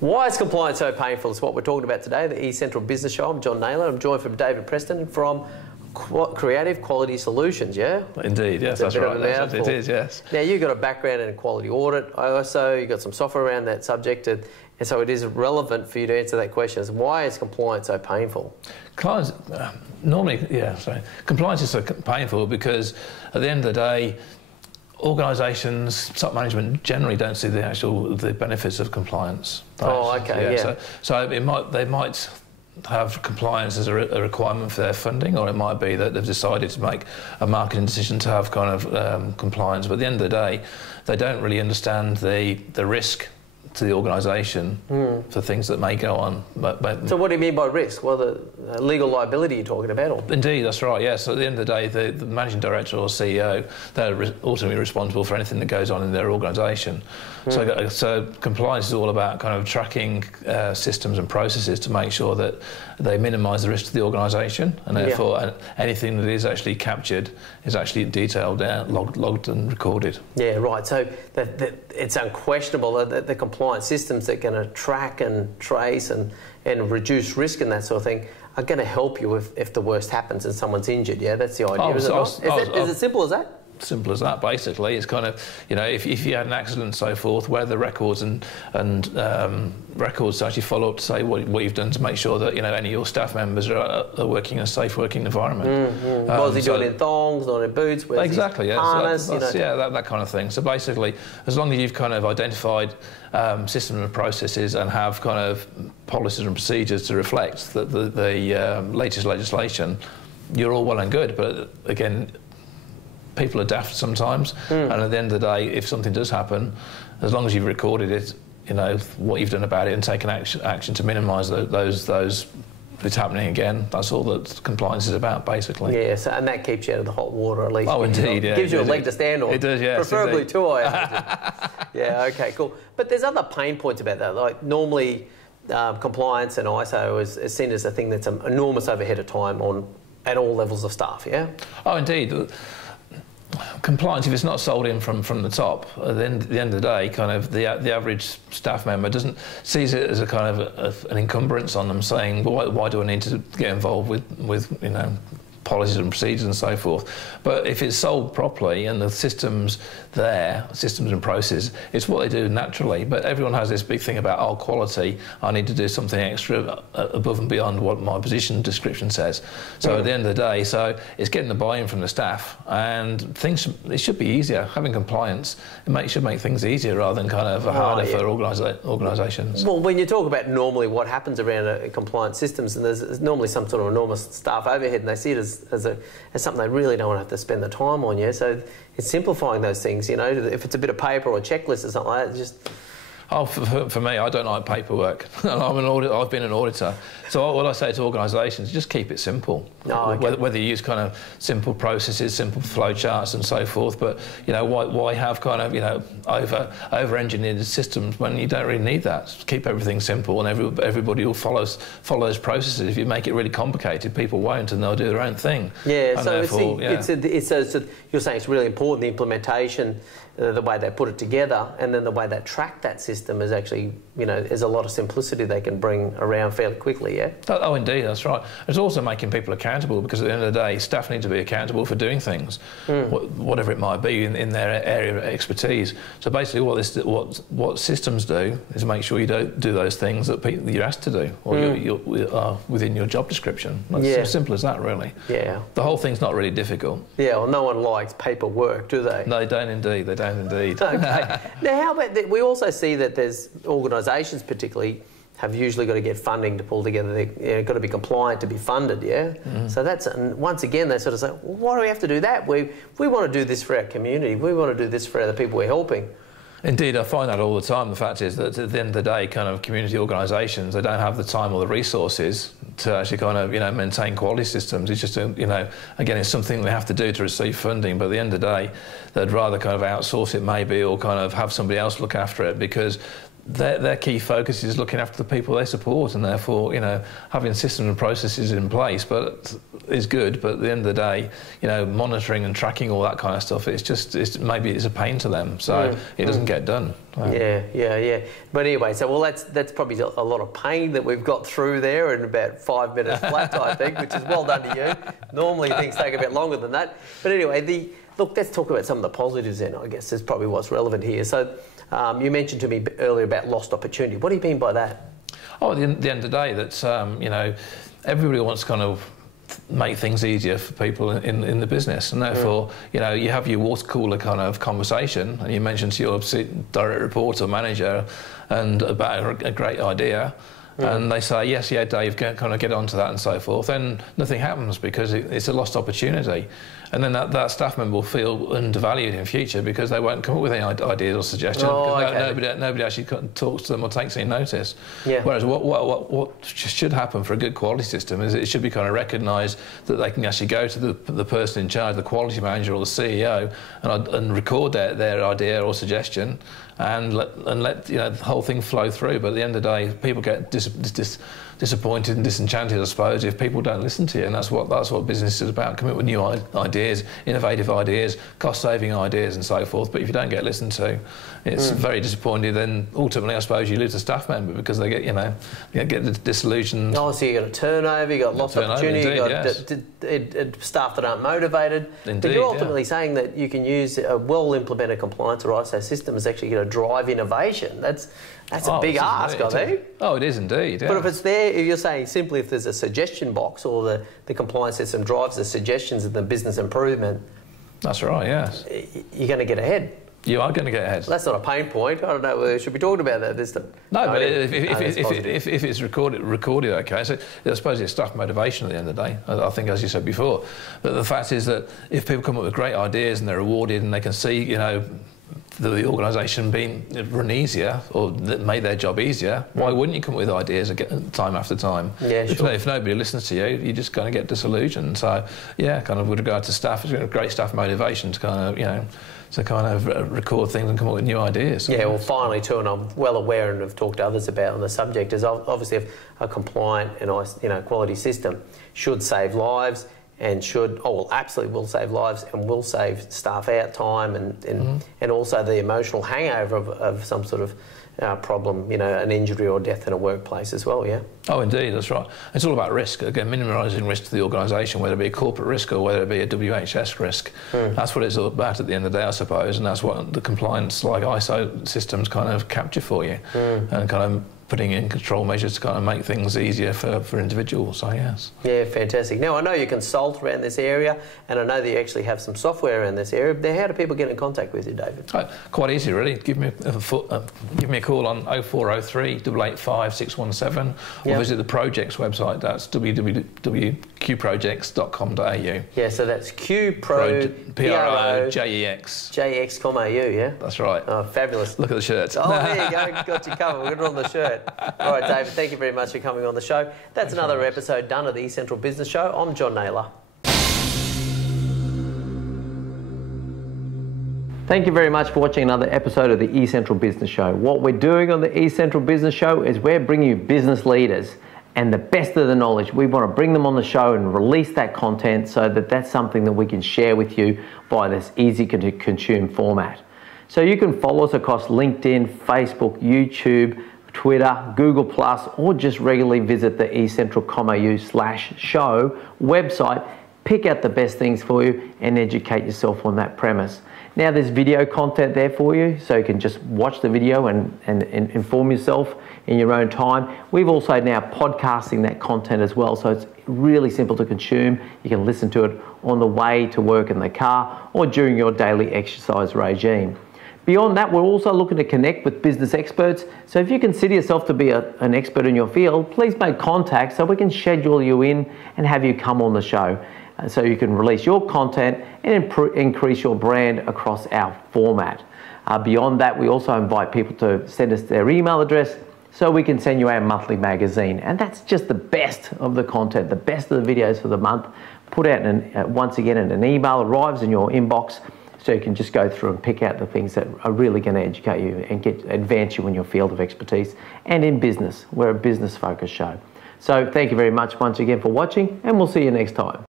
Why is compliance so painful? It's what we're talking about today, the eCentral Business Show. I'm John Naylor. I'm joined from David Preston from Creative Quality Solutions, yeah? Indeed, yes, that's right. It is, yes. Now, you've got a background in quality audit, ISO, you've got some software around that subject, and so it is relevant for you to answer that question. Why is compliance so painful? Compliance is so painful because at the end of the day, organisations, top management generally don't see the benefits of compliance. Oh, okay, yeah. So they might have compliance as a requirement for their funding, or it might be that they've decided to make a marketing decision to have kind of compliance. But at the end of the day, they don't really understand the risk to the organisation for things that may go on. So what do you mean by risk? Well, the legal liability you're talking about? Or? Indeed, that's right, yes. So at the end of the day, the managing director or CEO, they're ultimately responsible for anything that goes on in their organisation. So compliance is all about kind of tracking systems and processes to make sure that they minimise the risk to the organisation, and therefore anything that is actually captured is actually detailed down, logged and recorded. Yeah, right. So it's unquestionable that the compliance systems that are going to track and trace and reduce risk and that sort of thing are going to help you if the worst happens and someone's injured. Yeah, that's the idea. Is it simple as that? Simple as that, basically. It's kind of, you know, if you had an accident and so forth, where the records and records to actually follow up to say what you've done to make sure that, you know, any of your staff members are working in a safe working environment. Was he doing it in thongs, not in boots? Exactly, yes. Harness, that kind of thing. So basically, as long as you've kind of identified systems and processes and have kind of policies and procedures to reflect the latest legislation, you're all well and good. But again, people are daft sometimes, and at the end of the day, if something does happen, as long as you've recorded it, you know what you've done about it and taken action to minimise those if it's happening again, that's all that compliance is about, basically. Yeah, so, and that keeps you out of the hot water at least. Oh, indeed, yeah. It gives you a leg to stand on. It does, yes. Preferably two, I imagine. Yeah, okay, cool. But there's other pain points about that. Like normally, compliance and ISO is seen as a thing that's an enormous overhead of time at all levels of staff, yeah? Oh, indeed. Compliance, if it's not sold in from the top, at the end of the day, kind of the average staff member sees it as a kind of an encumbrance on them, saying, well, why do I need to get involved with you know, policies and procedures and so forth. But if it's sold properly and the systems and processes, it's what they do naturally. But everyone has this big thing about, oh, quality, I need to do something extra above and beyond what my position description says. So at the end of the day, so it's getting the buy-in from the staff, and it should be easier. Having compliance, should make things easier rather than kind of harder for organisations. Well, when you talk about normally what happens around compliance systems, and there's normally some sort of enormous staff overhead, and they see it as something they really don't want to have to spend the time on, yeah? So it's simplifying those things, you know, if it's a bit of paper or a checklist or something like that, just... Oh, for me, I don't like paperwork. I've been an auditor. So what I say to organisations, just keep it simple. Oh, okay. Whether you use kind of simple processes, simple flow charts and so forth, but, you know, why have kind of, you know, over-engineered systems when you don't really need that? Just keep everything simple and everybody will follow those processes. If you make it really complicated, people won't, and they'll do their own thing. Yeah, and so you're saying it's really important, the implementation, the way they put it together, and then the way they track that system is actually, you know, there's a lot of simplicity they can bring around fairly quickly, yeah? Oh, indeed, that's right. It's also making people accountable, because at the end of the day, staff need to be accountable for doing things, whatever it might be in their area of expertise. So basically what systems do is make sure you don't do those things that you're asked to do, or you're within your job description. It's as simple as that, really. Yeah. The whole thing's not really difficult. Yeah, well, no one likes paperwork, do they? No, they don't indeed. They don't indeed. Okay. Now, how about we also see that there's organisations, particularly, have usually got to get funding to pull together. They've got to be compliant to be funded, yeah? So and once again, they sort of say, well, why do we have to do that? We want to do this for our community. We want to do this for the people we're helping. Indeed, I find that all the time. The fact is that at the end of the day, kind of community organisations, they don't have the time or the resources to actually kind of, you know, maintain quality systems. It's just, you know, again, it's something they have to do to receive funding, but at the end of the day, they'd rather kind of outsource it maybe, or kind of have somebody else look after it, because their key focus is looking after the people they support, and therefore, you know, having systems and processes in place, but is good. But at the end of the day, you know, monitoring and tracking all that kind of stuff, maybe it's a pain to them, so it doesn't get done. Yeah. But anyway, so well, that's probably a lot of pain that we've got through there in about 5 minutes flat, I think, which is well done to you. Normally things take a bit longer than that. But anyway, look, let's talk about some of the positives then, I guess, is probably what's relevant here. So you mentioned to me earlier about lost opportunity. What do you mean by that? Oh, at the end of the day, that's, you know, everybody wants to kind of make things easier for people in the business, and therefore, you know, you have your water cooler kind of conversation, and you mentioned to your direct report or manager and about a great idea, and they say, yes, yeah, Dave, kind of get onto that and so forth, then nothing happens because it's a lost opportunity. And then that staff member will feel undervalued in future because they won't come up with any ideas or suggestions, because nobody actually talks to them or takes any notice. Yeah. Whereas what should happen for a good quality system is it should be kind of recognised that they can actually go to the person in charge, the quality manager or the CEO, and record their idea or suggestion, and let you know, the whole thing flow through. But at the end of the day, people get disappointed and disenchanted, I suppose, if people don't listen to you, and that's what business is about: coming up with new ideas, innovative ideas, cost-saving ideas, and so forth. But if you don't get listened to, it's very disappointing. Then ultimately, I suppose, you lose a staff member because they get disillusioned. Oh, so you got a turnover, you got lost opportunity, you got staff that aren't motivated. Indeed, but you're ultimately saying that you can use a well-implemented compliance or ISO system is actually going to drive innovation. That's a big ask, I think. Oh, it is indeed. Yeah. But if it's there, if you're saying simply if there's a suggestion box or the compliance system drives the suggestions of the business improvement. That's right, yes. You're going to get ahead. You are going to get ahead. That's not a pain point. I don't know whether we should be talking about that this time. No, but if it's recorded, okay. So I suppose it's staff motivation at the end of the day. I think, as you said before, but the fact is that if people come up with great ideas and they're rewarded and they can see, you know, the organisation being run easier or that made their job easier, why wouldn't you come up with ideas time after time? Yeah, sure. If nobody listens to you, you're just going to get disillusioned. So, yeah, kind of with regard to staff, it's a great staff motivation to kind of, you know, record things and come up with new ideas. Yeah, well, finally, too, and I'm well aware and have talked to others about on the subject, is obviously a compliant and quality system should save lives. And absolutely will save lives and will save staff out time and also the emotional hangover of some sort of problem, you know, an injury or death in a workplace as well, yeah? Oh, indeed, that's right. It's all about risk. Again, minimising risk to the organisation, whether it be a corporate risk or whether it be a WHS risk. That's what it's all about at the end of the day, I suppose, and that's what the compliance, like ISO systems, kind of capture for you, and kind of putting in control measures to kind of make things easier for individuals, so yes. Yeah, fantastic. Now, I know you consult around this area, and I know that you actually have some software around this area. How do people get in contact with you, David? Quite easy, really. Give me a call on 0403 885 617, or visit the project's website. That's www.qprojects.com.au. Yeah, so that's P-R-O-J-E-X. JX.com.au, yeah? That's right. Oh, fabulous. Look at the shirt. Oh, there you go. Got you covered. We're on the shirt. All right, David, thank you very much for coming on the show. That's another episode done of the eCentral Business Show. I'm John Naylor. Thank you very much for watching another episode of the eCentral Business Show. What we're doing on the eCentral Business Show is we're bringing you business leaders and the best of the knowledge. We want to bring them on the show and release that content so that that's something that we can share with you by this easy to consume format. So you can follow us across LinkedIn, Facebook, YouTube, Twitter, Google+, or just regularly visit the eCentral.com.au/show website, pick out the best things for you and educate yourself on that premise. Now there's video content there for you, so you can just watch the video and inform yourself in your own time. We've also now podcasting that content as well, so it's really simple to consume. You can listen to it on the way to work in the car or during your daily exercise regime. Beyond that, we're also looking to connect with business experts. So if you consider yourself to be an expert in your field, please make contact so we can schedule you in and have you come on the show. So you can release your content and increase your brand across our format. Beyond that, we also invite people to send us their email address so we can send you our monthly magazine. And that's just the best of the content, the best of the videos for the month, put out once again in an email, arrives in your inbox so you can just go through and pick out the things that are really going to educate you and advance you in your field of expertise and in business. We're a business-focused show. So thank you very much once again for watching, and we'll see you next time.